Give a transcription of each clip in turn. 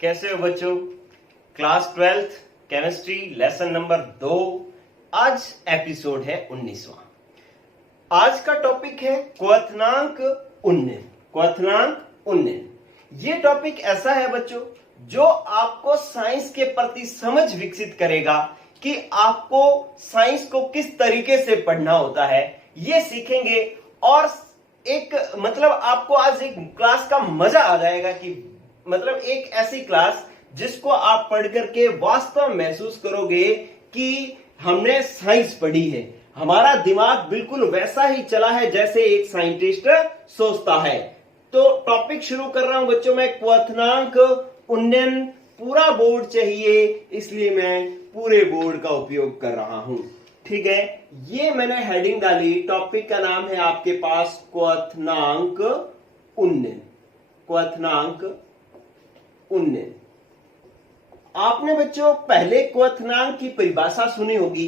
कैसे हो बच्चों? Class 12th chemistry lesson number 2। आज एपिसोड है 19वां। आज का टॉपिक है क्वथनांक उन्नयन। क्वथनांक उन्नयन ये टॉपिक ऐसा है बच्चों जो आपको साइंस के प्रति समझ विकसित करेगा कि आपको साइंस को किस तरीके से पढ़ना होता है, ये सीखेंगे। और एक आपको आज एक क्लास का मजा आ जाएगा कि एक ऐसी क्लास जिसको आप पढ़ करके वास्तव महसूस करोगे कि हमने साइंस पढ़ी है। हमारा दिमाग बिल्कुल वैसा ही चला है जैसे एक साइंटिस्ट सोचता है। तो टॉपिक शुरू कर रहा हूं बच्चों मैं, क्वथनांक उन्नयन। पूरा बोर्ड चाहिए इसलिए मैं पूरे बोर्ड का उपयोग कर रहा हूं। ठीक है, ये मैंने हेडिंग डाली। टॉपिक का नाम है आपके पास क्वथनांक उन्नयन। क्वथनांक उन्नयन। आपने बच्चों पहले क्वथनांक की परिभाषा सुनी होगी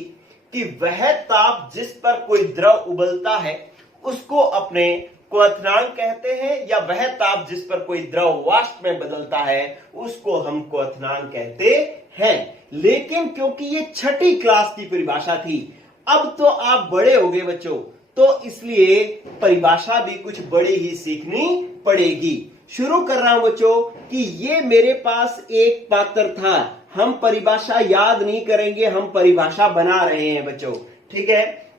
कि वह ताप जिस पर कोई द्रव उबलता है उसको अपने क्वथनांक कहते हैं, या वह ताप जिस पर कोई द्रव वाष्प में बदलता है उसको हम क्वथनांक कहते हैं। लेकिन क्योंकि ये छठी क्लास की परिभाषा थी, अब तो आप बड़े हो गए बच्चों, तो इसलिए परिभाषा भी कुछ बड़ी ही सीखनी पड़ेगी। शुरू कर रहा हूं बच्चों कि ये मेरे पास एक पात्र था। हम परिभाषा याद नहीं करेंगे, हम परिभाषा बना रहे हैं बच्चों। ठीक है,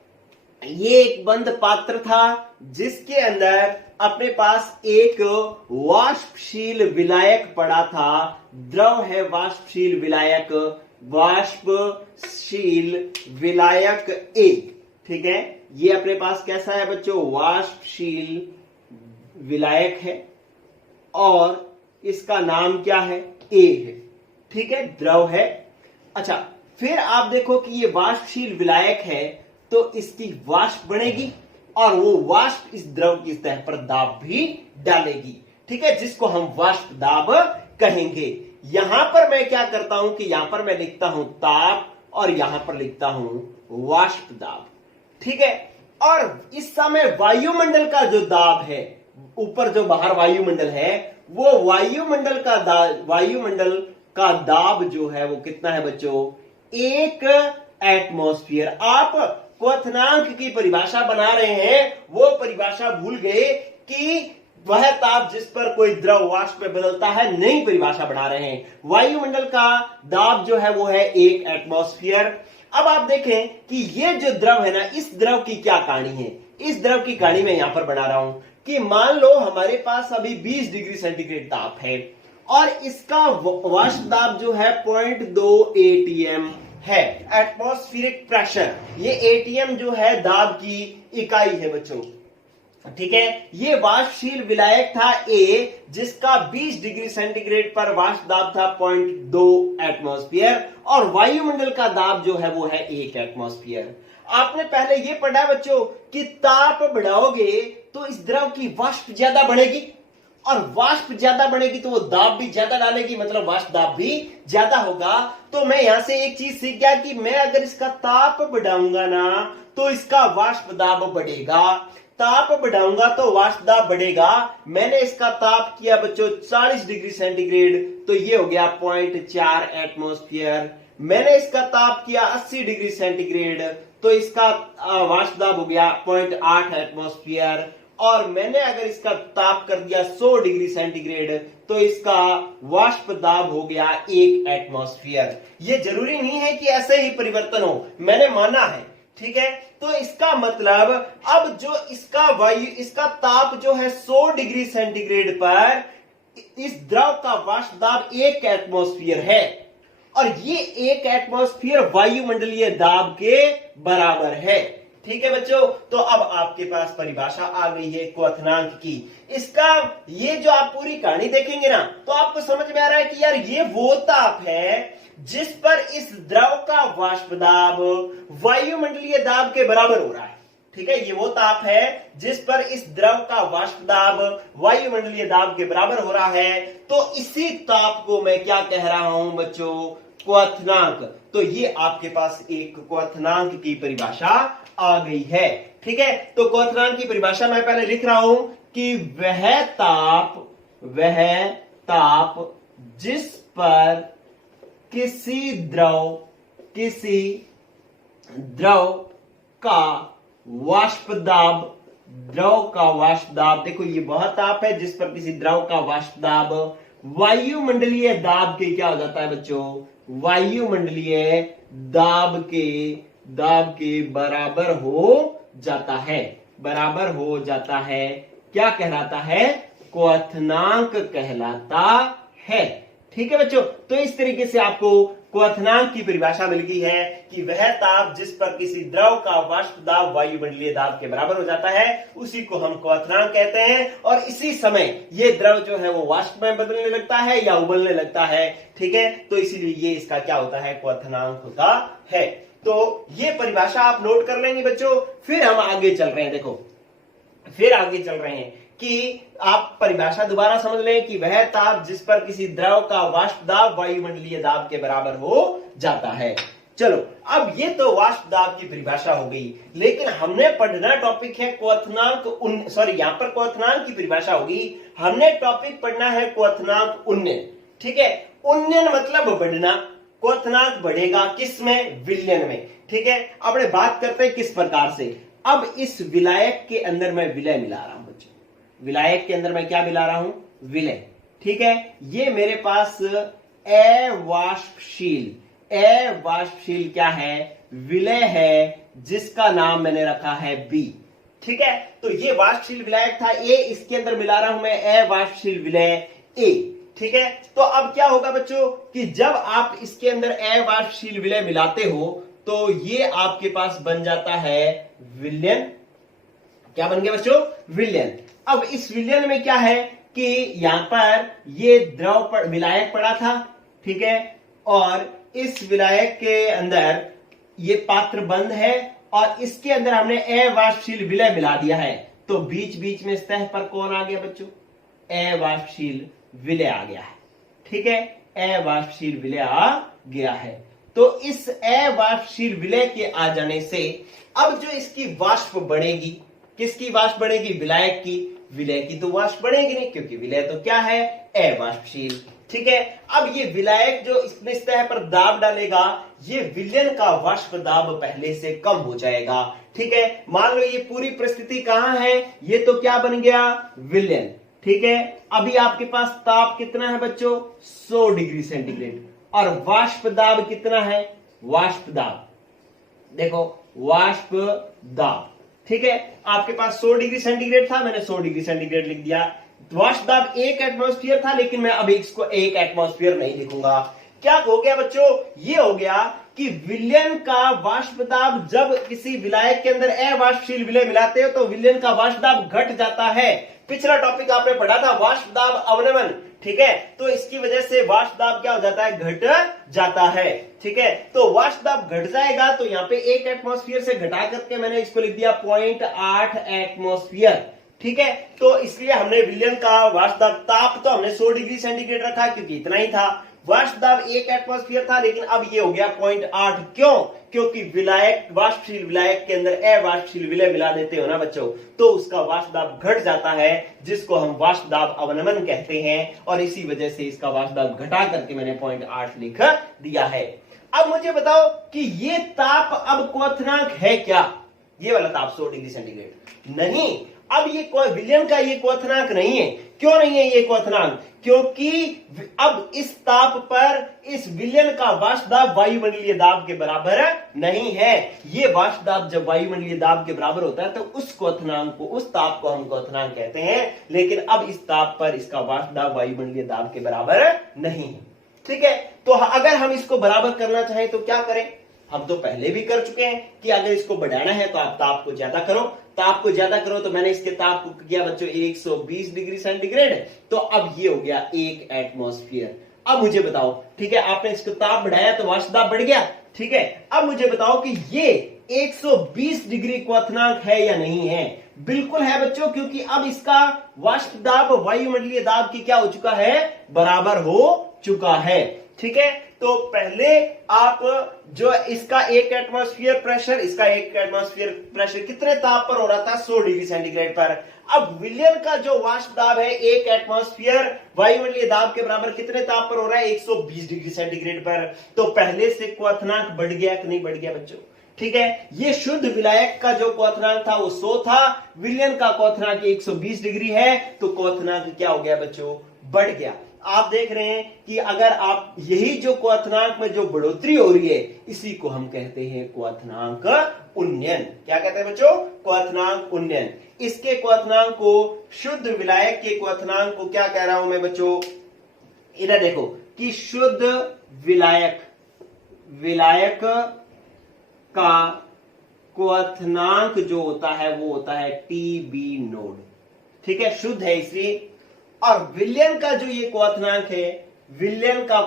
ये एक बंद पात्र था जिसके अंदर अपने पास एक वाष्पशील विलायक पड़ा था। द्रव है वाष्पशील विलायक, वाष्पशील विलायक ए। ठीक है, ये अपने पास कैसा है बच्चों? वाष्पशील विलायक है और इसका नाम क्या है? ए है। ठीक है, द्रव है। अच्छा, फिर आप देखो कि ये वाष्पशील विलायक है तो इसकी वाष्प बनेगी और वो वाष्प इस द्रव की सतह पर दाब भी डालेगी। ठीक है, जिसको हम वाष्प दाब कहेंगे। यहां पर मैं क्या करता हूं कि यहां पर मैं लिखता हूं ताप और यहां पर लिखता हूं वाष्प दाब। ठीक है, और इस समय वायुमंडल का जो दाब है, ऊपर जो बाहर वायुमंडल है, वो वायुमंडल का दाब जो है वो कितना है बच्चों? 1 एटमॉस्फेयर। आप क्वथनांक की परिभाषा बना रहे हैं, वो परिभाषा भूल गए कि वह ताप जिस पर कोई द्रव वाष्प में बदलता है, नई परिभाषा बना रहे हैं। वायुमंडल का दाब जो है वो है 1 एटमॉस्फेयर। अब आप देखें कि ये जो द्रव है ना, इस द्रव की क्या कहानी है? इस द्रव की कहानी मैं यहां पर बना रहा हूं कि मान लो हमारे पास अभी 20 डिग्री सेंटीग्रेड ताप है और इसका वाष्प दाब जो है 0.2 एटीएम है। एटमॉस्फेरिक प्रेशर, ये एटीएम जो है दाब की इकाई है बच्चों। ठीक है, ये वाष्पशील विलायक था ए, जिसका 20 डिग्री सेंटीग्रेड पर वाष्प दाब था 0.2 एटमॉस्फेयर और वायुमंडल का दाब जो है वो है 1 एटमॉस्फेयर। आपने पहले ये पढ़ा बच्चों कि ताप बढ़ाओगे तो इस द्रव की वाष्प ज्यादा बढ़ेगी और वाष्प ज्यादा बढ़ेगी तो वो दाब भी ज्यादा डालेगी, मतलब वाष्प दाब भी ज्यादा होगा। तो मैं यहां से एक चीज सीख गया कि मैं अगर इसका ताप बढ़ाऊंगा ना तो इसका वाष्प दाब बढ़ेगा, ताप बढ़ाऊंगा तो वाष्प दाब बढ़ेगा। मैंने इसका ताप किया बच्चों 40 डिग्री सेंटीग्रेड, तो ये हो गया 0.4 एटमॉस्फेयर। मैंने इसका ताप किया 80 डिग्री सेंटीग्रेड, तो इसका वाष्प दाब हो गया 0.8 एटमॉस्फेयर। और मैंने अगर इसका ताप कर दिया 100 डिग्री सेंटीग्रेड तो इसका वाष्प दाब हो गया 1 एटमॉस्फेयर। ये जरूरी नहीं है कि ऐसे ही परिवर्तन हो, मैंने माना है। ठीक है, तो इसका मतलब अब जो इसका ताप जो है 100 डिग्री सेंटीग्रेड पर इस द्रव का वाष्प दाब 1 एटमॉस्फेयर है और ये 1 एटमॉस्फेयर वायुमंडलीय दाब के बराबर है। ठीक है बच्चों, तो अब आपके पास परिभाषा आ गई है क्वथनांक की। इसका ये जो आप पूरी कहानी देखेंगे ना तो आपको समझ में आ रहा है कि यार ये वो ताप है जिस पर इस द्रव का वाष्प दाब वायुमंडलीय दाब के बराबर हो रहा है। ठीक है, ये वो ताप है जिस पर इस द्रव का वाष्प दाब वायुमंडलीय दाब के बराबर हो रहा है। तो इसी ताप को मैं क्या कह रहा हूं बच्चों? क्वथनांक। तो ये आपके पास एक क्वथनांक की परिभाषा आ गई है। ठीक है, तो क्वथनांक की परिभाषा मैं पहले लिख रहा हूं कि वह ताप जिस पर किसी द्रव का वाष्प दाब, देखो ये वह ताप है जिस पर किसी द्रव का वाष्प दाब वायुमंडलीय दाब के क्या हो जाता है बच्चों, वायुमंडलीय दाब के बराबर हो जाता है, क्या कहलाता है, क्वथनांक कहलाता है। ठीक है बच्चों, तो इस तरीके से आपको क्वथनांक की परिभाषा मिल गई है कि वह ताप जिस पर किसी द्रव का वाष्प दाब वायुमंडलीय दाब के बराबर हो जाता है उसी को हम क्वथनांक कहते हैं, और इसी समय ये द्रव जो है वो वाष्प में बदलने लगता है या उबलने लगता है। ठीक है, तो इसीलिए ये इसका क्या होता है, क्वथनांक होता है। तो ये परिभाषा आप नोट कर लेंगे बच्चों। फिर हम आगे चल रहे हैं, देखो फिर आगे चल रहे हैं कि आप परिभाषा दोबारा समझ लें कि वह ताप जिस पर किसी द्रव का वाष्प दाब वायुमंडलीय दाब के बराबर हो जाता है। चलो, अब ये तो वाष्प दाब की परिभाषा हो गई, लेकिन हमने पढ़ना टॉपिक है क्वथनांक यहां पर क्वथनांक की परिभाषा होगी, हमने टॉपिक पढ़ना है क्वथनांक उन्नयन। ठीक है, उन्नयन मतलब बढ़ना, क्वथनांक बढ़ेगा किसमें, विलयन में। ठीक है, अब बात करते हैं किस प्रकार से। अब इस विलायक के अंदर मैं विलय मिला रहा हूं बच्चों, विलायक के अंदर मैं क्या मिला रहा हूं, विलय। ठीक है, ये मेरे पास अवाष्पशील क्या है, विलय है, जिसका नाम मैंने रखा है बी। ठीक है, तो ये वाष्पशील विलायक था ए, इसके अंदर मिला रहा हूं मैं अवाष्पशील विलय ए। ठीक है, तो अब क्या होगा बच्चों कि जब आप इसके अंदर अवाष्पशील विलय मिलाते हो तो ये आपके पास बन जाता है विलयन। क्या बन गया बच्चों, विलयन। अब इस विलयन में क्या है कि यहां पर ये द्रव पर विलायक पड़ा था। ठीक है, और इस विलायक के अंदर ये पात्र बंद है और इसके अंदर हमने अवाष्पशील विलय मिला दिया है, तो बीच बीच में सतह पर कौन आ गया बच्चों, अवाष्पशील विलय आ गया है। ठीक है, अवाष्पशील विलय आ गया है। तो इस अवाष्पशील विलय के आ जाने से अब जो इसकी वाष्प बढ़ेगी, किसकी वाष्प बढ़ेगी, विलायक की। विलय की तो वाष्प बढ़ेगी नहीं, क्योंकि विलय तो क्या है, अवाष्पशील। ठीक है, अब ये विलायक जो इसमें सतह पर दाब डालेगा, ये विलयन का वाष्प दाब पहले से कम हो जाएगा। ठीक है, मान लो ये पूरी परिस्थिति कहां है, ये तो क्या बन गया, विलयन। ठीक है, अभी आपके पास ताप कितना है बच्चों, 100 डिग्री सेंटीग्रेड, और वाष्प दाब कितना है, वाष्प दाब, देखो वाष्प दाब। ठीक है, आपके पास 100 डिग्री सेंटीग्रेड था, मैंने 100 डिग्री सेंटीग्रेड लिख दिया। वाष्प दाब 1 एटमॉस्फेयर था, लेकिन मैं अभी इसको 1 एटमॉस्फेयर नहीं लिखूंगा। क्या हो गया बच्चों, ये हो गया कि विलयन का वाष्प दाब, जब किसी विलायक के अंदर अवाष्पशील विलय मिलाते हो तो विलयन का वाष्प दाब घट जाता है। पिछला टॉपिक आपने पढ़ा था वाष्प दाब अवनमन। ठीक है, तो इसकी वजह से वाष्प दाब क्या हो जाता है, घट जाता है। ठीक है, तो वाष्प दाब घट जाएगा, तो यहाँ पे 1 एटमॉस्फेयर से घटा करके मैंने इसको लिख दिया 0.8 एटमॉस्फेयर। ठीक है, तो इसलिए हमने विलयन का वाष्प दाब, ताप तो हमने 100 डिग्री सेंटीग्रेड रखा क्योंकि इतना ही था, वाष्प दाब 1 एटमॉस्फेयर था, लेकिन अब ये हो गया 0.8। क्यों, क्योंकि विलायक, वाष्पशील विलायक के अंदर अवाष्पशील विलय मिला देते हो ना बच्चों, तो उसका वाष्प दाब घट जाता है, जिसको हम वाष्प दाब अवनमन कहते हैं, और इसी वजह से इसका वाष्प दाब घटा करके मैंने 0.8 लिख दिया है। अब मुझे बताओ कि ये ताप अब क्वथनांक है क्या, ये वाला ताप 100 डिग्री सेंटीग्रेड नहीं, अब ये विलयन का ये क्वथनांक नहीं है। क्यों नहीं है ये क्वथनांक, क्योंकि अब इस ताप पर इस विलयन का वाष्प दाब वायुमंडलीय दाब के बराबर नहीं है। ये वाष्प दाब जब वायुमंडलीय दाब के बराबर होता है तो उस क्वथनांक को, उस ताप को हम क्वथनांक कहते हैं, लेकिन अब इस ताप पर इसका वाष्प दाब वायुमंडलीय दाब के बराबर नहीं है। ठीक है, तो अगर हम इसको बराबर करना चाहें तो क्या करें, हम तो पहले भी कर चुके हैं कि अगर इसको बढ़ाना है तो आप ताप को ज्यादा करो, ताप को ज्यादा करो, तो मैंने इसके ताप को किया बच्चों 120 डिग्री सेंटीग्रेड, तो अब ये हो गया 1 एटमॉस्फेयर। अब मुझे बताओ, ठीक है, आपने इसको ताप बढ़ाया तो वाष्प दाब बढ़ गया। ठीक है, अब मुझे बताओ कि ये 120 डिग्री क्वथनांक है या नहीं है। बिल्कुल है बच्चों, क्योंकि अब इसका वाष्प दाब वायुमंडलीय दाब की क्या हो चुका है, बराबर हो चुका है। ठीक है, तो पहले आप जो इसका 1 एटमॉस्फेयर प्रेशर, इसका 1 एटमॉस्फेयर प्रेशर कितने ताप पर हो रहा था, 100 डिग्री सेंटीग्रेड पर। अब विलयन का जो वाष्प दाब है एक एटमॉस्फेयर वायुमंडलीय दाब के बराबर कितने ताप पर हो रहा है? 120 डिग्री सेंटीग्रेड पर। तो पहले से क्वथनांक बढ़ गया कि नहीं बढ़ गया बच्चों? ठीक है, ये शुद्ध विलायक का जो क्वथनांक था वो 100 था, विलयन का क्वथनांक 120 डिग्री है, तो क्वथनांक क्या हो गया बच्चों? बढ़ गया। आप देख रहे हैं कि अगर आप यही जो क्वथनांक में जो बढ़ोतरी हो रही है इसी को हम कहते हैं क्वथनांक उन्नयन। क्या कहते हैं बच्चों? क्वथनांक उन्नयन। इसके क्वथनांक को, शुद्ध विलायक के क्वथनांक को क्या कह रहा हूं मैं बच्चों? इधर देखो कि शुद्ध विलायक का क्वथनांक जो होता है वो होता है टीबी नोड। ठीक है, शुद्ध है इसलिए। और विलयन का जो ये क्वथनांक है, विलयन का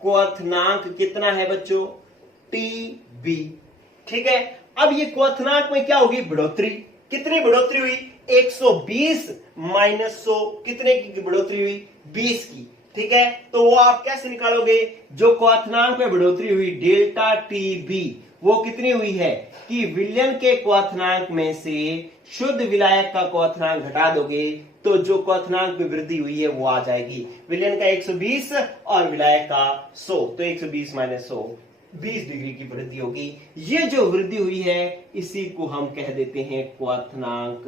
क्वथनांक कितना है बच्चों? टीबी। ठीक है, अब ये क्वथनांक में क्या होगी? बढ़ोतरी। कितनी बढ़ोतरी हुई? 120 माइनस 100, कितने की बढ़ोतरी हुई? 20 की। ठीक है, तो वो आप कैसे निकालोगे? जो क्वथनांक में बढ़ोतरी हुई डेल्टा टीबी वो कितनी हुई है कि विलयन के क्वथनांक में से शुद्ध विलायक का क्वथनांक घटा दोगे तो जो क्वथनांक में वृद्धि हुई है वो आ जाएगी। विलयन का 120 और विलायक का 100, तो 120 माइनस 100, 20 डिग्री की वृद्धि होगी। ये जो वृद्धि हुई है इसी को हम कह देते हैं क्वथनांक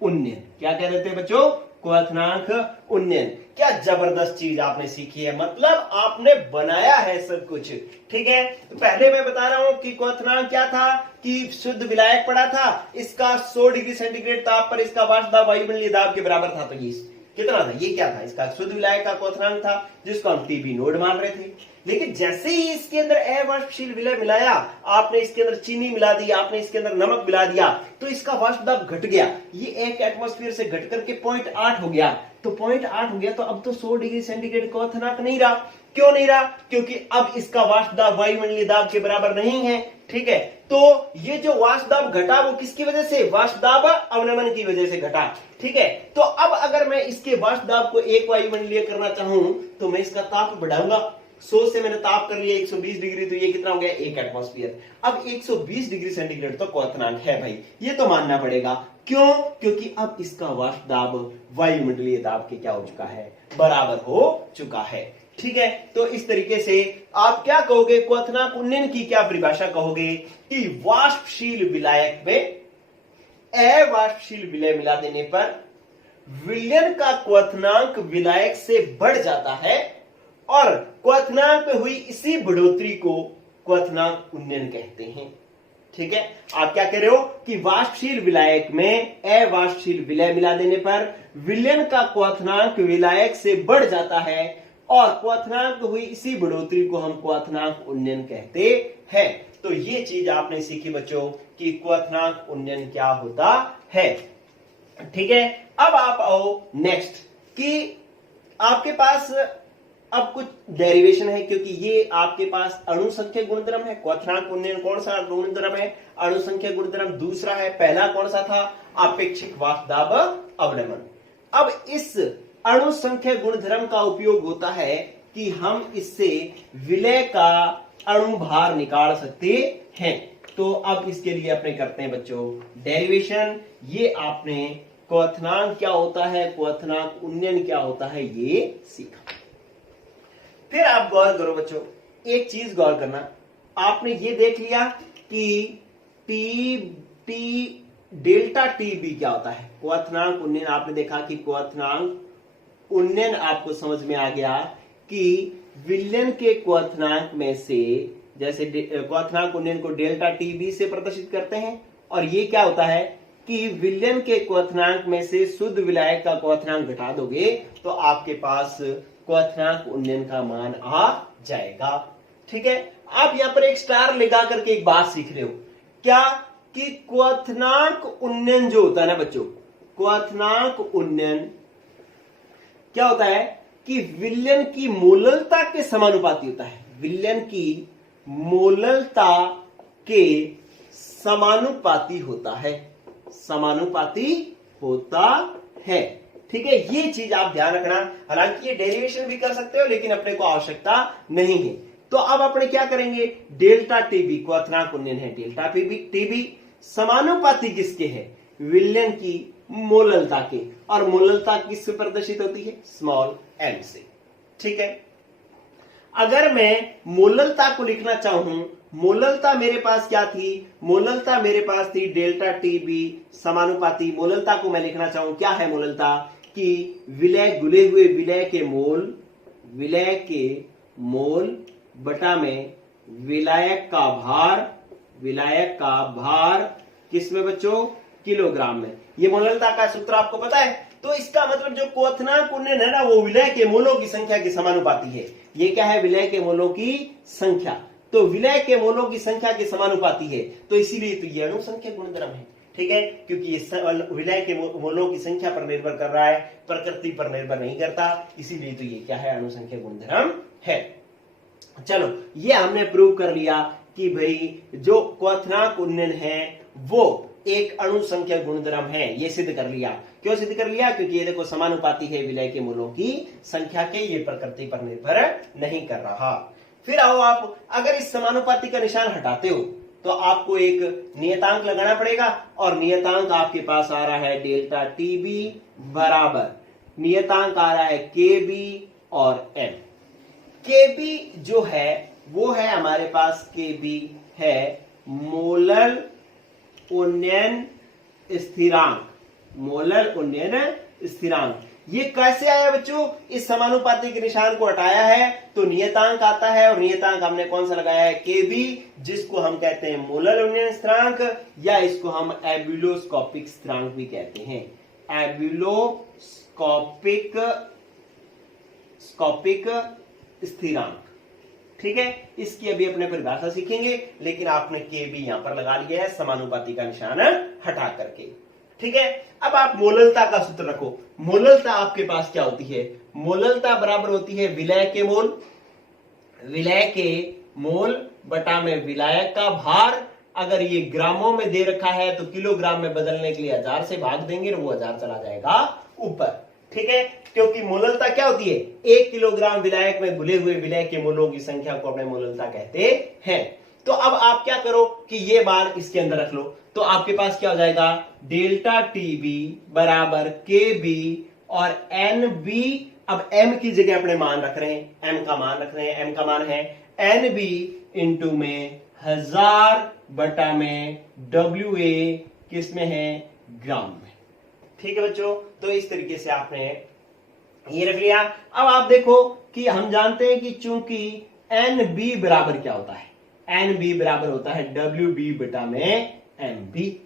उन्नयन। क्या कह देते हैं बच्चों? क्वथनांक उन्नयन। क्या जबरदस्त चीज आपने सीखी है, मतलब आपने बनाया है सब कुछ। ठीक है, तो पहले मैं बता रहा हूं कि क्वथनांक क्या था कि शुद्ध विलायक पड़ा था, इसका 100 डिग्री सेंटीग्रेड ताप पर इसका वाष्प दाब वायुमंडलीय दाब के बराबर था। तो ये कितना था? ये क्या था? इसका शुद्ध विलायक का क्वथनांक था जिसको हम टीबी नोड मान रहे थे। लेकिन जैसे ही इसके अंदर अवाष्पशील विलय मिलाया, आपने इसके अंदर चीनी मिला दी, आपने इसके अंदर नमक मिला दिया, तो इसका वाष्प दाब घट गया। ये 1 एटमॉस्फेयर से घट करके 0.8 हो गया। तो 0.8 हो गया तो अब तो 100 डिग्री सेंटीग्रेड क्वथनांक नहीं रहा। क्यों नहीं रहा? क्योंकि अब इसका वाष्प दाब वायुमंडलीय दाब के बराबर नहीं है। ठीक है, तो ये जो वाष्प दाब घटा वो किसकी वजह से? वाष्प दाब अवनमन की वजह से घटा। ठीक है, तो अब अगर मैं इसके वाष्प दाब को 1 वायुमंडलीय करना चाहूं तो मैं इसका ताप बढ़ाऊंगा। 100 से मैंने ताप कर लिया 120 डिग्री, तो ये कितना हो गया? 1 एटमॉस्फेयर। अब 120 डिग्री सेंटीग्रेड तो क्वथनांक है भाई, ये तो मानना पड़ेगा। क्यों? क्योंकि अब इसका वाष्प दाब वायुमंडलीय दाब के क्या हो चुका है? बराबर हो चुका है। ठीक है, तो इस तरीके से आप क्या कहोगे? क्वथनांक उन्नयन की क्या परिभाषा कहोगे? कि वाष्पशील विलायक में अवाष्पशील विलय मिला देने पर विलयन का क्वथनांक विलायक से बढ़ जाता है और क्वथनांक में हुई इसी बढ़ोतरी को क्वथनांक उन्नयन कहते हैं। ठीक है, आप क्या कह रहे हो कि वाष्पशील विलायक में अवाष्पशील विलय मिला देने पर विलयन का क्वथनांक विलायक से बढ़ जाता है और क्वथनांक हुई इसी बढ़ोतरी को हम क्वथनांक उन्नयन कहते हैं। तो ये चीज आपने सीखी बच्चों कि क्वथनांक उन्नयन क्या होता है। ठीक है, अब आप आओ नेक्स्ट कि आपके पास अब कुछ डेरिवेशन है, क्योंकि ये आपके पास अणुसंख्यक गुणधर्म है। क्वथनांक उन्नयन कौन सा गुणधर्म है? अणुसंख्यक गुणधर्म। दूसरा है, पहला कौन सा था? अपेक्षिक वाष्प दाब अवनमन। अब इस अणुसंख्यक गुणधर्म का उपयोग होता है कि हम इससे विलय का अणुभार निकाल सकते हैं। तो अब इसके लिए अपने करते हैं बच्चों डेरिवेशन। ये आपने क्वथनांक क्या होता है, क्वथनांक उन्नयन क्या होता है, ये सीखा। फिर आप गौर करो बच्चों, एक चीज गौर करना। आपने ये देख लिया कि डेल्टा टीबी क्या होता है, क्वथनांक उन्नयन। आपने देखा कि क्वथनांक उन्नयन आपको समझ में आ गया कि विलयन के क्वथनांक में से, जैसे क्वथनांक उन्नयन को डेल्टा टीबी से प्रदर्शित करते हैं, और ये क्या होता है कि विलयन के क्वथनांक में से शुद्ध विलायक का क्वथनांक घटा दोगे तो आपके पास क्वथनांक उन्नयन का मान आ जाएगा। ठीक है, आप यहां पर एक स्टार लगा करके एक बात सीख रहे हो क्या कि क्वथनांक उन्नयन जो होता है ना बच्चों, क्वथनांक उन्नयन क्या होता है कि विलयन की मोललता के समानुपाती होता है। विलयन की मोललता के समानुपाती होता है, समानुपाती होता है। ठीक है, ये चीज आप ध्यान रखना। हालांकि ये डेरिवेशन भी कर सकते हो लेकिन अपने को आवश्यकता नहीं है। तो अब अपने क्या करेंगे, डेल्टा टीबी क्वथनांक उन्नयन है डेल्टा टीबी, समानुपाती किसके है? विलयन की मोललता के। और मोललता किससे प्रदर्शित होती है? स्मॉल m से। ठीक है, अगर मैं मोललता को लिखना चाहूं, मोललता मेरे पास क्या थी? मोललता मेरे पास थी डेल्टा टी बी समानुपाती। मोललता को मैं लिखना चाहूं, क्या है मोललता? कि विलय, घुले हुए विलय के मोल बटा में विलायक का भार किसमें बच्चों? किलोग्राम में। ये मोललता का सूत्र आपको पता है। तो इसका मतलब जो क्वथनांक उन्नयन है ना, वो विलय के मोलों की संख्या के समानुपाती है। ये क्या है? विलय के मोलों की संख्या। तो विलय के मोलों की संख्या के समानुपाती है, तो इसीलिए तो ये अणुसंख्यक गुणधर्म है। ठीक है, क्योंकि ये विलय के मोलों की संख्या पर निर्भर कर रहा है, प्रकृति पर निर्भर नहीं करता, इसीलिए तो ये क्या है? अणुसंख्यक गुणधर्म है। चलो, ये हमने प्रूव कर लिया कि भाई जो क्वथनांक उन्नयन है वो एक अणुसंख्यक गुणधर्म है। ये सिद्ध कर लिया। क्यों सिद्ध कर लिया? क्योंकि ये देखो समानुपाती है विलय के मोलों की संख्या के, ये प्रकृति पर निर्भर नहीं कर रहा। फिर आओ, आप अगर इस समानुपाती का निशान हटाते हो तो आपको एक नियतांक लगाना पड़ेगा, और नियतांक आपके पास आ रहा है डेल्टा टी बी बराबर, नियतांक आ रहा है के बी और एम। के बी जो है वो है हमारे पास, के बी है मोलर उन्नयन स्थिरांक। मोलर उन्नयन स्थिरांक ये कैसे आया बच्चों? इस समानुपाती के निशान को हटाया है तो नियतांक आता है, और नियतांक हमने कौन सा लगाया है? के बी, जिसको हम कहते हैं मोलर उन्नयन स्थिरांक, या इसको हम एब्यूलोस्कोपिक स्थिरांक भी कहते हैं। एब्यूलोस्कोपिक स्थिरांक। ठीक है, इसकी अभी अपने परिभाषा सीखेंगे, लेकिन आपने के बी यहां पर लगा लिया है समानुपाती का निशान हटा करके। ठीक है, अब आप मोललता का सूत्र रखो। मोललता आपके पास क्या होती है? मोललता बराबर होती है विलय के मोल बटा में विलायक का भार। अगर ये ग्रामों में दे रखा है तो किलोग्राम में बदलने के लिए 1000 से भाग देंगे और वो 1000 चला जाएगा ऊपर। ठीक है, क्योंकि मोललता क्या होती है? 1 किलोग्राम विलायक में घुले हुए विलय के मोलों की संख्या को अपने मोललता कहते हैं। तो अब आप क्या करो कि ये बार इसके अंदर रख लो, तो आपके पास क्या हो जाएगा? डेल्टा टी बी बराबर के बी और एन बी। अब एम की जगह अपने मान रख रहे हैं, एम का मान रख रहे हैं। एम का मान है एन बी इंटू में 1000 बटा में डब्ल्यू ए, किसमें है? ग्राम में। ठीक है बच्चों, तो इस तरीके से आपने ये रख लिया। अब आप देखो कि हम जानते हैं कि चूंकि एन बी बराबर क्या होता है? एन बी बराबर होता है डब्ल्यू बी बटा में एम बी।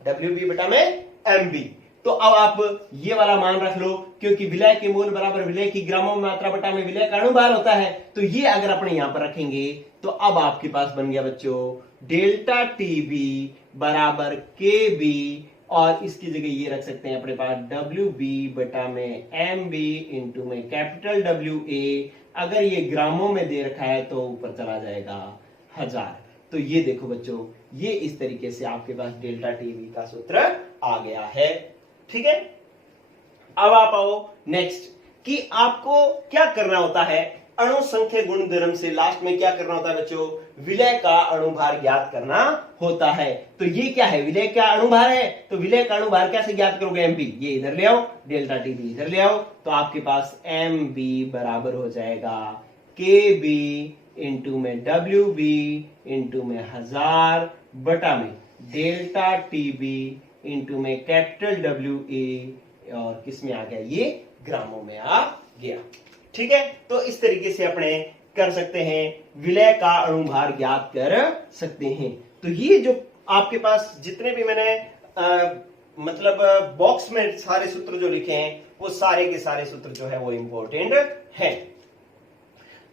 डब्ल्यू बी बटा में एम बी। तो अब आप ये वाला मान रख लो, क्योंकि विलय के मोल बराबर विलय की ग्रामों में मात्रा बटा में विलय का अणुभार होता है। तो ये अगर अपने यहां पर रखेंगे तो अब आपके पास बन गया बच्चों डेल्टा टी बी बराबर के बी, और इसकी जगह ये रख सकते हैं अपने पास डब्ल्यू बी बटा में एम बी इंटू में कैपिटल डब्ल्यू ए। अगर ये ग्रामों में दे रखा है तो ऊपर चला जाएगा 1000। तो ये देखो बच्चों, ये इस तरीके से आपके पास डेल्टा टीवी का सूत्र आ गया है। ठीक है, अब आप आओ नेक्स्ट कि आपको क्या करना होता है? अणुसंख्यक गुणधर्म से लास्ट में क्या करना होता है बच्चों? विलय का अणुभार ज्ञात करना होता है। तो ये क्या है? विलय का अणुभार है, तो विलय का अणुभार कैसे ज्ञात करोगे? एम बी, ये इधर ले आओ, डेल्टा टी बी इधर ले आओ, तो आपके पास एम बी बराबर हो जाएगा के बी इंटू में डब्ल्यू बी इंटू में 1000 बटा में डेल्टा टी बी इंटू में कैपिटल डब्ल्यू ए, और किसमें आ गया? ये ग्रामों में आ गया। ठीक है, तो इस तरीके से अपने कर सकते हैं, विलय का अणुभार ज्ञात कर सकते हैं। तो ये जो आपके पास जितने भी मैंने मतलब बॉक्स में सारे सूत्र जो लिखे हैं, वो सारे के सारे सूत्र जो है वो इंपॉर्टेंट है।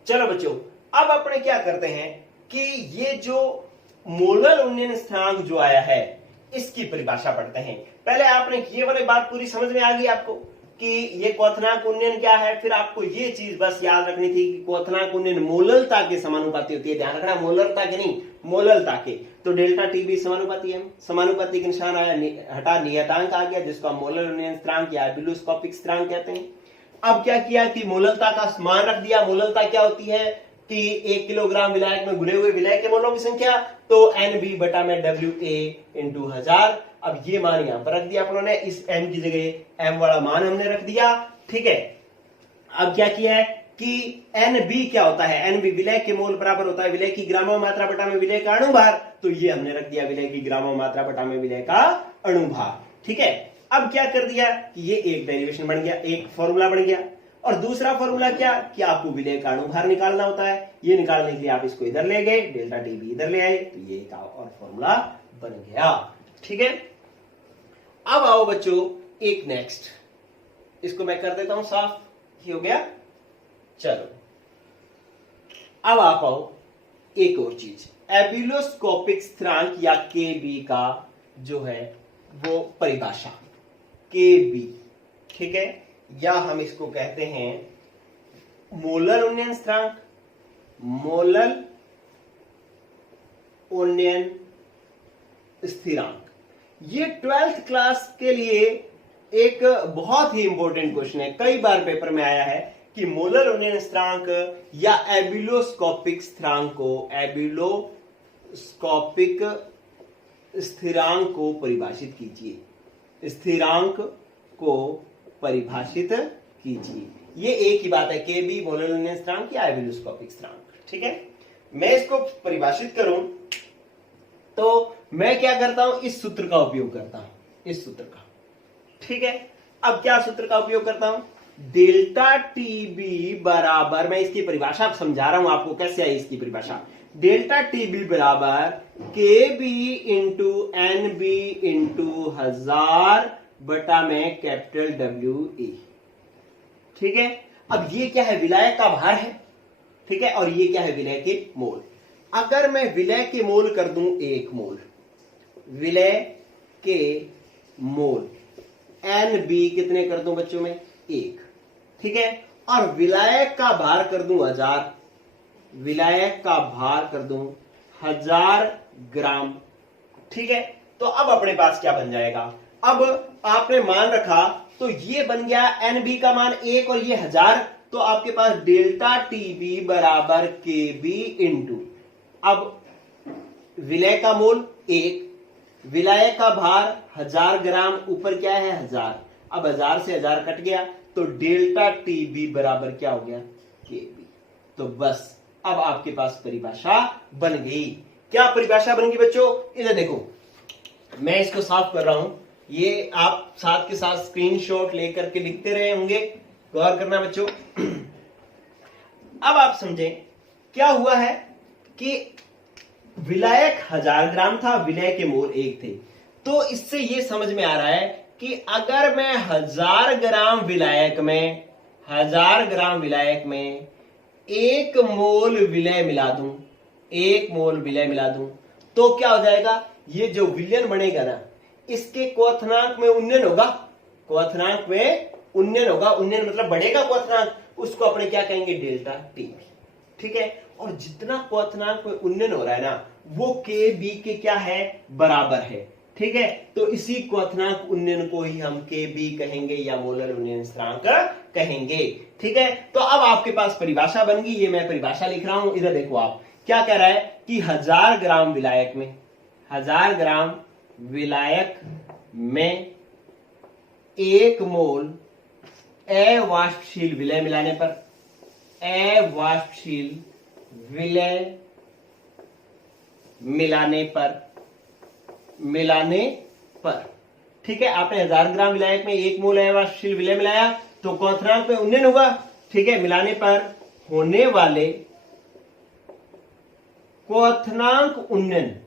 चलो बच्चों, अब अपने क्या करते हैं कि ये जो मोलर उन्नयन स्थिरांक जो आया है, इसकी परिभाषा पढ़ते हैं। पहले आपने ये वाली बात पूरी समझ में आ गई आपको कि ये क्वथनांक उन्नयन क्या है। फिर आपको ये चीज बस याद रखनी थी कि क्वथनांक उन्नयन मोललता के समानुपाती होती है। ध्यान रखना, मोलरता के नहीं, मोललता के। तो डेल्टा टी बी समानुपाती है, समानुपाती के निशान आया, हटा नियतांक आ गया, जिसको हम मोलर उन्नयन स्थिरांक या एब्यूलोस्कोपिक स्थिरांक कहते हैं। अब क्या किया कि मोललता का मान रख दिया। मोललता क्या होती है? कि 1 किलोग्राम विलायक में घुले हुए विलायक के मोलों की संख्या, तो NB बटा में WA इंटू 1000। अब ये मान यहां पर रख दिया अपन ने, इस M की जगह M वाला मान हमने रख दिया। ठीक है, अब क्या किया है कि NB क्या होता है, NB विलय के मोल बराबर होता है विलय की ग्रामों मात्रा बटा में विलय का अणुभार, तो ये हमने रख दिया विलय की ग्रामों मात्रा बटा में विलय का अणुभार। ठीक है, अब क्या कर दिया कि ये एक डेरिवेशन बन गया, एक फॉर्मूला बन गया। और दूसरा फॉर्मूला क्या कि आपको विलय का अणुभार निकालना होता है, ये निकालने के लिए आप इसको इधर ले गए, डेल्टा टी भी इधर ले आए, तो ये एक और फॉर्मूला बन गया। ठीक है, अब आओ बच्चों एक नेक्स्ट, इसको मैं कर देता हूं साफ, ये हो गया। चलो अब आप आओ एक और चीज, एबिलोस्कोपिक स्थिरांक या केबी का जो है वो परिभाषा, केबी। ठीक है, या हम इसको कहते हैं मोलर उन्नयन स्थिरांक, मोलर उन्नयन स्थिरांक। ये 12th क्लास के लिए एक बहुत ही इंपॉर्टेंट क्वेश्चन है, कई बार पेपर में आया है कि मोलर उन्नयन स्थिरांक या एबिलोस्कोपिक स्थिरांक को, एबिलोस्कोपिक स्थिरांक को परिभाषित कीजिए, स्थिरांक को परिभाषित कीजिए। ये एक ही बात है, केबी मोलर उन्नयन स्थिरांक या एबिलोस्कोपिक स्थिरांक। ठीक है, मैं इसको परिभाषित करूं तो मैं क्या करता हूं, इस सूत्र का उपयोग करता हूं, इस सूत्र का। ठीक है, अब क्या सूत्र का उपयोग करता हूं, डेल्टा टीबी बराबर, मैं इसकी परिभाषा समझा रहा हूं आपको कैसे आई इसकी परिभाषा, डेल्टा टीबी बराबर केबी इंटू एनबी इंटू 1000 बटा में कैपिटल डब्ल्यू ए। ठीक है, अब ये क्या है, विलायक का भार है। ठीक है, और ये क्या है, विलय के मोल। अगर मैं विलय के मोल कर दूं 1 मोल, विलय के मोल, एनबी कितने कर दूं बच्चों में 1। ठीक है, और विलायक का भार कर दूं 1000, विलायक का भार कर दूं 1000 ग्राम। ठीक है, तो अब अपने पास क्या बन जाएगा, अब आपने मान रखा तो ये बन गया एनबी का मान 1 और ये 1000, तो आपके पास डेल्टा टीबी बराबर केबी इंटू, अब विलय का मोल 1, विलायक का भार 1000 ग्राम, ऊपर क्या है 1000, अब 1000 से 1000 कट गया, तो डेल्टा टीबी बराबर क्या हो गया, केबी। तो बस अब आपके पास परिभाषा बन गई। क्या परिभाषा बन गई बच्चों, इधर देखो, मैं इसको साफ कर रहा हूं, ये आप साथ के साथ स्क्रीनशॉट लेकर के लिखते रहे होंगे, गौर करना बच्चों। अब आप समझें क्या हुआ है कि विलायक 1000 ग्राम था, विलय के मोल 1 थे, तो इससे ये समझ में आ रहा है कि अगर मैं 1000 ग्राम विलायक में, 1000 ग्राम विलायक में 1 मोल विलय मिला दूं, 1 मोल विलय मिला दूं, तो क्या हो जाएगा, ये जो विलयन बनेगा ना, इसके क्वथनांक में उन्नयन होगा, क्वथनांक में उन्नयन होगा, उन्नयन मतलब बढ़ेगा क्वथनांक, उसको अपने क्या कहेंगे, डेल्टा टीबी। ठीक है, और जितना क्वथनांक में उन्नयन हो रहा है ना, वो के बी के क्या है, बराबर है। ठीक है, तो इसी क्वथनांक उन्नयन को ही हम के बी कहेंगे या मोलर उन्नयन स्थिरांक कहेंगे। ठीक है, तो अब आपके पास परिभाषा बन गई, ये मैं परिभाषा लिख रहा हूं, इधर देखो आप क्या कह रहा है कि 1000 ग्राम विलायक में, 1000 ग्राम विलायक में 1 मोल अवाष्पशील विलय मिलाने पर, अवाष्पशील विलय मिलाने पर, ठीक है, आपने 1000 ग्राम विलायक में 1 मोल अवाष्पशील विलय मिलाया, तो क्वथनांक में उन्नयन होगा। ठीक है, मिलाने पर होने वाले क्वथनांक उन्नयन,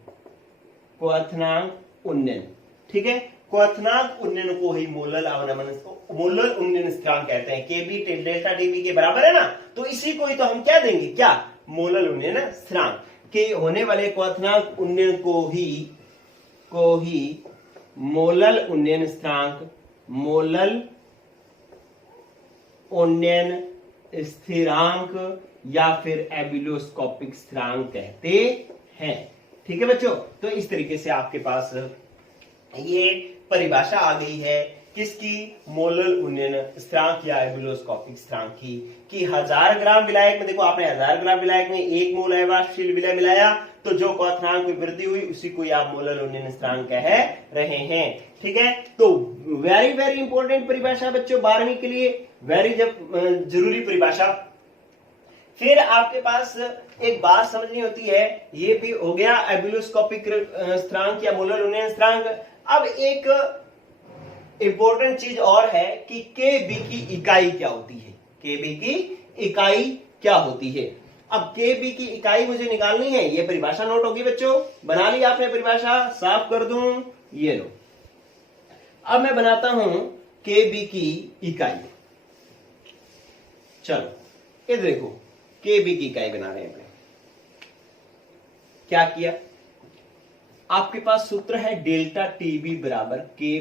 ठीक है, क्वथनांक उन्नयन को ही मोलर अवनमन, मोलर उन्नयन स्थिरांक कहते हैं। केबी डेल्टा टीबी के बराबर है ना, तो इसी को ही तो हम क्या देंगे, क्या, मोलर उन्नयन स्थिरांक के होने वाले क्वथनांक उन्नयन को ही मोलर उन्नयन स्थिरांक, मोलर उन्नयन स्थिरांक या फिर एबिलोस्कोपिक स्थिरांक कहते हैं। ठीक है बच्चों, तो इस तरीके से आपके पास ये परिभाषा आ गई है किसकी? मोलल उन्नयन स्थिरांक या एब्यूलोस्कोपिक स्थिरांक की। कि 1000 ग्राम विलायक में, देखो आपने 1000 ग्राम विलायक में 1 मोल अवाष्पशील विलय मिलाया, तो जो क्वथनांक में वृद्धि हुई उसी को आप मोलल उन्नयन स्थिरांक कह रहे हैं। ठीक है, तो वेरी वेरी इंपॉर्टेंट परिभाषा बच्चों 12वीं के लिए, वेरी जरूरी परिभाषा। फिर आपके पास एक बात समझनी होती है, ये भी हो गया एब्यूलोस्कोपिक स्थिरांक या मोलल उन्नयन स्थिरांक। अब एक इंपॉर्टेंट चीज और है कि केबी की इकाई क्या होती है। केबी की इकाई क्या होती है? अब केबी की इकाई मुझे निकालनी है, ये परिभाषा नोट होगी बच्चों। बना ली आपने परिभाषा? साफ कर दूं, ये लो। अब मैं बनाता हूं केबी की इकाई। चलो ये देखो, केबी की इकाई बना रहे हैं। क्या किया? आपके पास सूत्र है डेल्टा टीबी बराबर के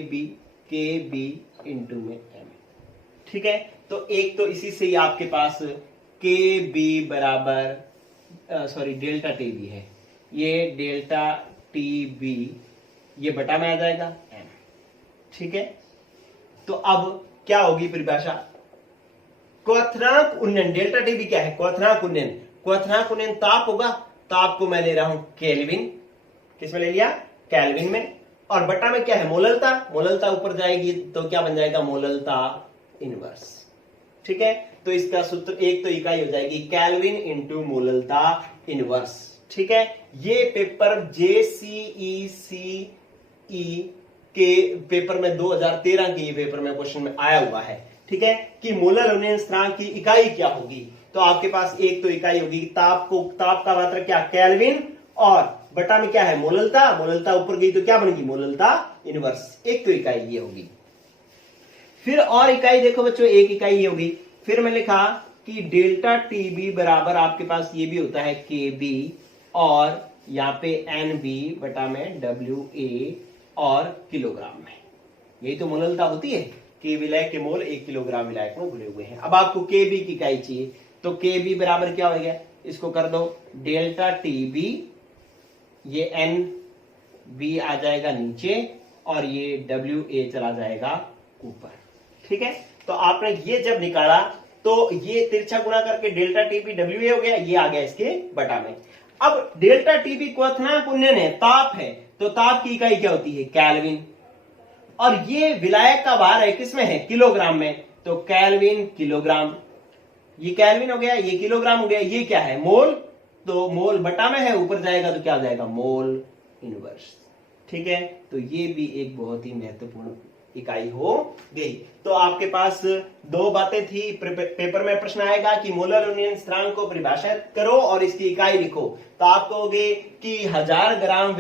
इंटू में एम। ठीक है, तो एक तो इसी से ही आपके पास के बी बराबर सॉरी डेल्टा टीबी है, ये डेल्टा टीबी ये बटा में आ जाएगा एम। ठीक है, तो अब क्या होगी परिभाषा? क्वथनांक उन्नयन, डेल्टा टीबी क्या है? क्वथनांक उन्नयन। क्वथनांक उन्नयन ताप होगा, ताप को मैं ले रहा हूं केल्विन, किसमें ले लिया? केल्विन में। और बटा में क्या है? मोललता। मोललता ऊपर जाएगी तो क्या बन जाएगा? मोललता इनवर्स। ठीक है, तो इसका सूत्र एक तो इकाई हो जाएगी केल्विन इंटू मोललता इनवर्स। ठीक है, ये पेपर JCECE के पेपर में 2013 के पेपर में क्वेश्चन में आया हुआ है। ठीक है, कि मोलल उन्नयन स्थिरांक की इकाई क्या होगी? तो आपके पास एक तो इकाई होगी ताप का मात्रक क्या? केल्विन, और बटा में क्या है? मोललता। मोललता ऊपर गई तो क्या बनेगी? मोललता इनवर्स। एक तो इकाई ये होगी। फिर और इकाई देखो बच्चों, एक इकाई ये होगी। फिर मैं लिखा कि डेल्टा टीबी बराबर आपके पास ये भी होता है केबी, और यहाँ पे एनबी बटा में WA और किलोग्राम में। यही तो मोललता होती है कि विलायक के मोल 1 किलोग्राम विलायक में घुले हुए हैं। अब आपको केबी की इकाई चाहिए, तो केबी बराबर क्या हो गया? इसको कर दो डेल्टा टीबी, ये एन बी आ जाएगा नीचे और ये WA चला जाएगा ऊपर। ठीक है, तो आपने ये जब निकाला तो ये तिरछा गुणा करके डेल्टा टीबी WA हो गया, ये आ गया इसके बटा में। अब डेल्टा टीबी क्वथनांक उन्नयन है, ताप है, तो ताप की इकाई क्या होती है? केल्विन। और ये विलायक का भार है, किसमें है? किलोग्राम में, तो केल्विन किलोग्राम। ये केल्विन हो गया, ये किलोग्राम हो गया, ये क्या है? मोल। तो मोल बटा में है, ऊपर जाएगा तो क्या हो जाएगा? Mole inverse. ठीक है, तो ये भी एक बहुत ही महत्वपूर्ण इकाई हो गई। तो आपके पास दो बातें थी। पेपर में प्रश्न आएगा कि मोलर उन्नयन स्थिरांक को परिभाषित करो और इसकी इकाई लिखो। तो आप कहोगे कि 1000 ग्राम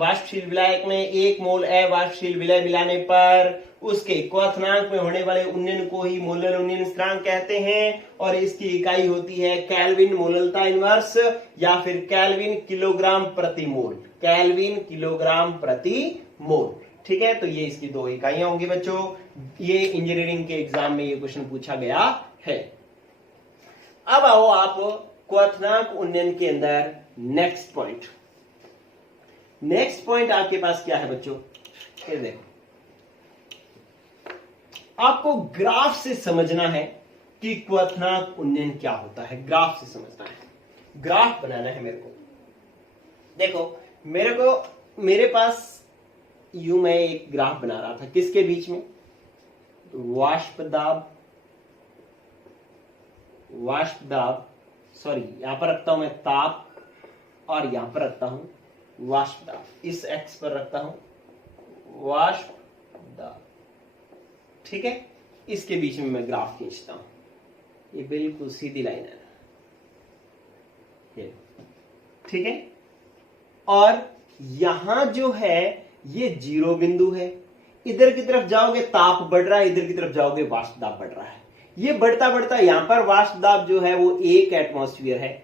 वाष्पशील विलायक में 1 मोल अवाष्पशील विलय मिलाने पर उसके क्वथनांक में होने वाले उन्नयन को ही मोलर उन्नयन स्थिरांक कहते हैं, और इसकी इकाई होती है केल्विन मोललता इनवर्स या फिर केल्विन किलोग्राम प्रति मोल। केल्विन किलोग्राम प्रति मोल। ठीक है, तो ये इसकी दो इकाइयां होंगी बच्चों। ये इंजीनियरिंग के एग्जाम में ये क्वेश्चन पूछा गया है। अब आओ आप क्वथनांक उन्नयन के अंदर नेक्स्ट पॉइंट। नेक्स्ट पॉइंट आपके पास क्या है बच्चों? ये देखो, आपको ग्राफ से समझना है कि क्वथनांक उन्नयन क्या होता है। ग्राफ से समझना है, ग्राफ बनाना है मेरे को। देखो मेरे पास यूं मैं एक ग्राफ बना रहा था, किसके बीच में? वाष्प दाब सॉरी, यहां पर रखता हूं मैं ताप, और यहां पर रखता हूं वाष्प दाब। इस एक्स पर रखता हूं वाष्प दाब। ठीक है, इसके बीच में मैं ग्राफ खींचता हूं। ये बिल्कुल सीधी लाइन है, ठीक है। और यहां जो है ये 0 बिंदु है। इधर की तरफ जाओगे ताप बढ़ रहा है, इधर की तरफ जाओगे वाष्प दाब बढ़ रहा है। ये बढ़ता बढ़ता यहां पर वाष्प दाब जो है वो 1 एटमॉस्फेयर है।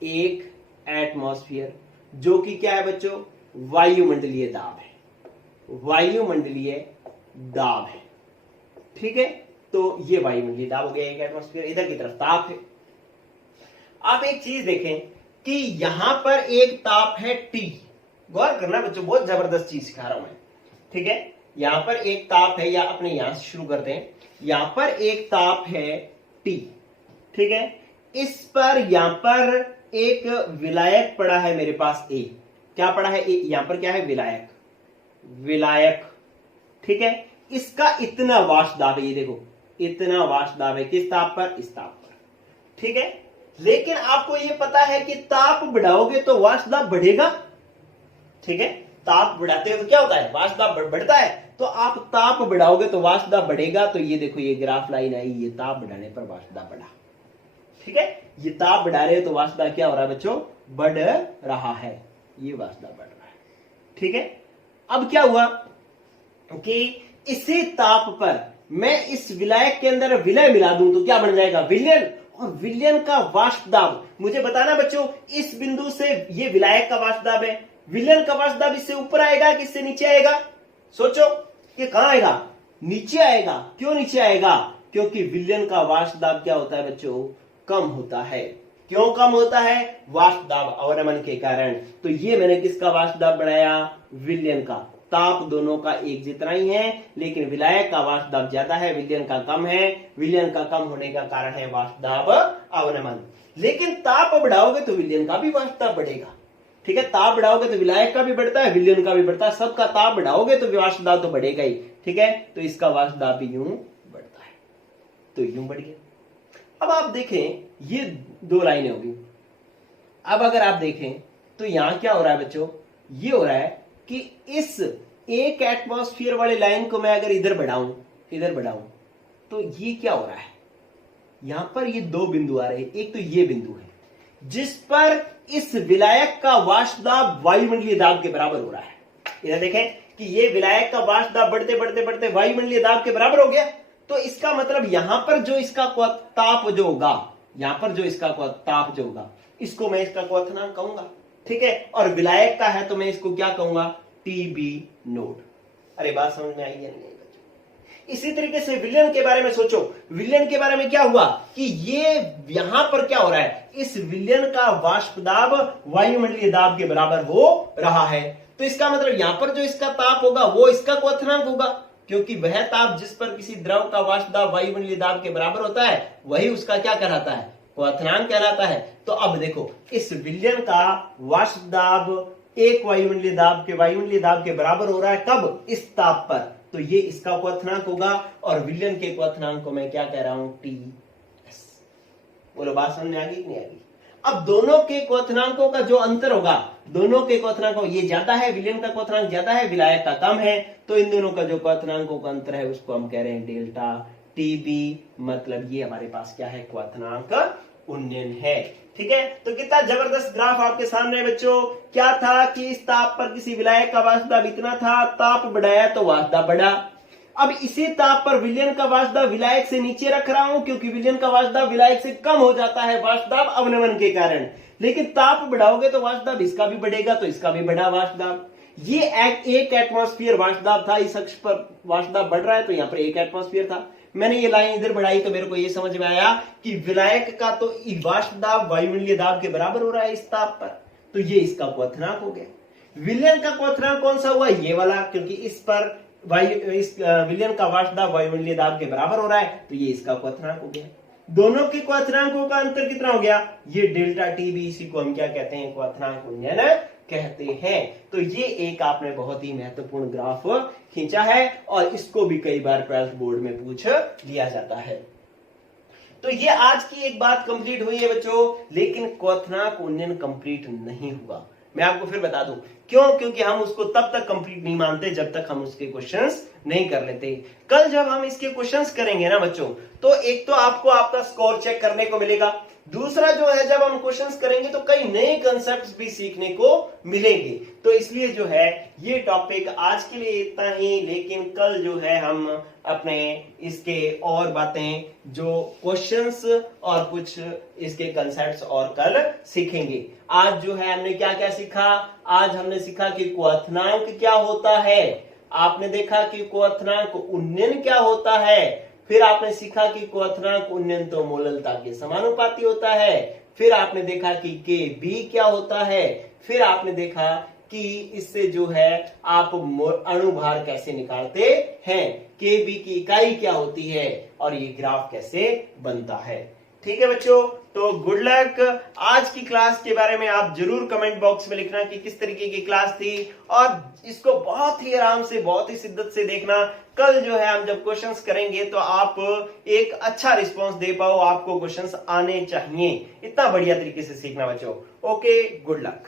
1 एटमॉस्फेयर जो कि क्या है बच्चों? वायुमंडलीय दाब है। वायुमंडलीय दाब है, ठीक है। तो ये वायुमंडलीय दाब हो गया 1 एटमॉस्फेयर। इधर की तरफ ताप है। आप एक चीज देखें कि यहां पर एक ताप है T। गौर करना बच्चों, बहुत जबरदस्त चीज सिखा रहा हूं मैं, ठीक है। यहां पर एक ताप है, या अपने यहां से शुरू करते हैं। यहां पर एक ताप है T, ठीक है। इस पर यहां पर एक विलायक पड़ा है मेरे पास A। क्या पड़ा है? A। यहां पर क्या है? विलायक, विलायक, ठीक है। इसका इतना वाष्प दाब है, ये देखो इतना वाष्प दाब है। किस ताप पर? इस ताप पर, ठीक है। लेकिन आपको ये पता है कि ताप बढ़ाओगे तो वाष्प दाब बढ़ेगा, ठीक है। ताप बढ़ाते हो तो क्या होता है? वाष्प दाब बढ़ता है। तो आप ताप बढ़ाओगे तो वाष्प दाब बढ़ेगा। तो ये देखो ये ग्राफ लाइन आई, ये ताप बढ़ाने पर वाष्प दाब बढ़ा, ठीक है। ये ताप बढ़ा रहे हो तो वाष्प दाब क्या हो रहा है बच्चों? बढ़ रहा है, ये वाष्प दाब बढ़ रहा है, ठीक है। अब क्या हुआ कि इसी ताप पर मैं इस विलायक के अंदर विलय मिला दूं तो क्या बन जाएगा? विलयन। और विलयन का वाष्प दाब मुझे बताना बच्चों, इस बिंदु से ये विलायक का वाष्प दाब है, विलयन का वाष्प दाब इससे ऊपर आएगा कि इससे नीचे आएगा? सोचो, ये कहां आएगा? नीचे आएगा। क्यों नीचे आएगा? क्योंकि विलयन का वाष्प दाब क्या होता है बच्चों? कम होता है। क्यों कम होता है? वाष्प दाब अवनमन के कारण। तो ये मैंने किसका वाष्प दाब बढ़ाया? विलयन का। ताप दोनों का एक जितना ही है, लेकिन विलायक का वाष्प दाब ज्यादा है, विलयन का कम है। विलयन का कम होने का कारण है वाष्प दाब अवनमन। लेकिन ताप बढ़ाओगे तो विलयन का भी वाष्प दाब बढ़ेगा, ठीक है। ताप बढ़ाओगे तो विलायक का भी बढ़ता है, विलयन का भी बढ़ता है। सबका ताप बढ़ाओगे तो वाष्प दाब तो बढ़ेगा ही, ठीक है। तो इसका वाष्प दाब भी यूं बढ़ता है, तो यूं बढ़ गया। अब आप देखें, ये दो लाइनें होगी। अब अगर आप देखें तो यहां क्या हो रहा है बच्चों? ये हो रहा है कि इस एक एटमॉस्फेयर वाले लाइन को मैं अगर इधर बढ़ाऊं तो ये क्या हो रहा है? यहां पर ये दो बिंदु आ रहे हैं। एक तो ये बिंदु है जिस पर इस विलायक का वाष्प दाब वायुमंडलीय दाब के बराबर हो रहा है। इधर देखें कि ये विलायक का वाष्प दाब बढ़ते बढ़ते बढ़ते वायुमंडलीय दाब के बराबर हो गया। तो इसका मतलब यहां पर जो इसका ताप जो होगा, यहां पर जो इसका ताप जो होगा, इसको मैं इसका क्वथनांक कहूंगा, ठीक है। और विलायक का है तो मैं इसको क्या कहूंगा? TB node. अरे बात समझ में आई है नहीं? इसी तरीके से विलयन के बारे में सोचो। विलयन के बारे में क्या हुआ कि ये यहां पर क्या हो रहा है? इस विलयन का वाष्प दाब वायुमंडलीय दाब के बराबर हो रहा है। तो इसका मतलब यहां पर जो इसका ताप होगा वो इसका क्वथनांक होगा, क्योंकि वह ताप जिस पर किसी द्रव का वाष्प दाब वायुमंडलीय दाब के बराबर होता है वही उसका क्या कहलाता है? क्वथनांक कहलाता है। तो अब देखो, इस विलयन का वाष्प दाब एक वायुमंडलीय दाब के बराबर हो रहा है। कब? इस ताप पर। तो ये इसका क्वथनांक होगा, और विलयन के क्वथनांक को मैं क्या कह रहा हूं? टीएस। बोलो बात समझ में आ गई कि नहीं आ गई? अब दोनों के क्वथनांकों का जो अंतर होगा, दोनों के क्वथनांकों, ये ज्यादा है, विलयन का क्वथनांक ज्यादा है, विलायक का कम है, तो इन दोनों का जो क्वथनांकों का अंतर है उसको हम कह रहे हैं डेल्टा टीबी। मतलब ये हमारे पास क्या है? क्वथनांक उन्नयन है, ठीक है। तो कितना जबरदस्त ग्राफ आपके सामने है बच्चों। क्या था कि इस ताप पर किसी विलायक का वाष्प दाब इतना था, ताप बढ़ाया तो वाष्प दाब बढ़ा। अब इसी ताप पर विलयन का वाष्प दाब विलायक से नीचे रख रहा हूं, क्योंकि विलयन का वाष्प दाब विलायक से कम हो जाता है वाष्प दाब अवनमन के कारण। लेकिन ताप बढ़ाओगे तो वाष्प दाब इसका भी बढ़ेगा, तो इसका भी बढ़ा वाष्प दाब। ये एक एटमॉस्फेयर वाष्प दाब था, इस अक्ष पर वाष्प दाब बढ़ रहा है, तो यहां पर एक एटमॉस्फेयर था। मैंने ये लाइन इधर बढ़ाई तो मेरे को ये समझ में आया कि विलायक का तो वाष्प दाब वायुमंडलीय दाब के बराबर हो रहा है इस ताप पर, तो ये इसका क्वथनांक हो गया। विलयन का क्वथनांक कौन सा हुआ? ये वाला, क्योंकि इस पर इस विलयन का वाष्प दाब वायुमंडलीय दाब के बराबर हो रहा है, तो ये इसका क्वथनांक हो गया। दोनों के क्वथनांकों का अंतर कितना हो गया? ये डेल्टा टीबी। इसी को हम क्या कहते हैं? क्वथनांक उन्नयन कहते हैं। तो ये एक आपने बहुत ही महत्वपूर्ण ग्राफ खींचा है, और इसको भी कई बार 12th बोर्ड में पूछ लिया जाता है। तो ये आज की एक बात कंप्लीट हुई है बच्चों, लेकिन क्वथनांक उन्नयन कंप्लीट नहीं हुआ। मैं आपको फिर बता दूं क्यों? क्योंकि हम उसको तब तक कंप्लीट नहीं मानते जब तक हम उसके क्वेश्चंस नहीं कर लेते। कल जब हम इसके क्वेश्चंस करेंगे ना बच्चों, तो एक तो आपको आपका स्कोर चेक करने को मिलेगा, दूसरा जो है जब हम क्वेश्चंस करेंगे तो कई नए कंसेप्ट्स भी सीखने को मिलेंगे। तो इसलिए जो है ये टॉपिक आज के लिए इतना ही, लेकिन कल जो है हम अपने इसके और बातें, जो क्वेश्चंस और कुछ इसके कंसेप्ट्स और कल सीखेंगे। आज जो है हमने क्या क्या सीखा? आज हमने सीखा कि क्वथनांक क्या होता है, आपने देखा कि क्वथनांक उन्नयन क्या होता है, फिर आपने सीखा कि क्वथनांक उन्नयन तो मोललता के समानुपाती होता है, फिर आपने देखा कि के बी क्या होता है, फिर आपने देखा कि इससे जो है आप अणुभार कैसे निकालते हैं, केबी की इकाई क्या होती है और ये ग्राफ कैसे बनता है। ठीक है बच्चों, तो गुड लक। आज की क्लास के बारे में आप जरूर कमेंट बॉक्स में लिखना कि किस तरीके की क्लास थी, और इसको बहुत ही आराम से, बहुत ही शिद्दत से देखना। कल जो है हम जब क्वेश्चंस करेंगे तो आप एक अच्छा रिस्पांस दे पाओ, आपको क्वेश्चंस आने चाहिए। इतना बढ़िया तरीके से सीखना बच्चों। Okay, good luck.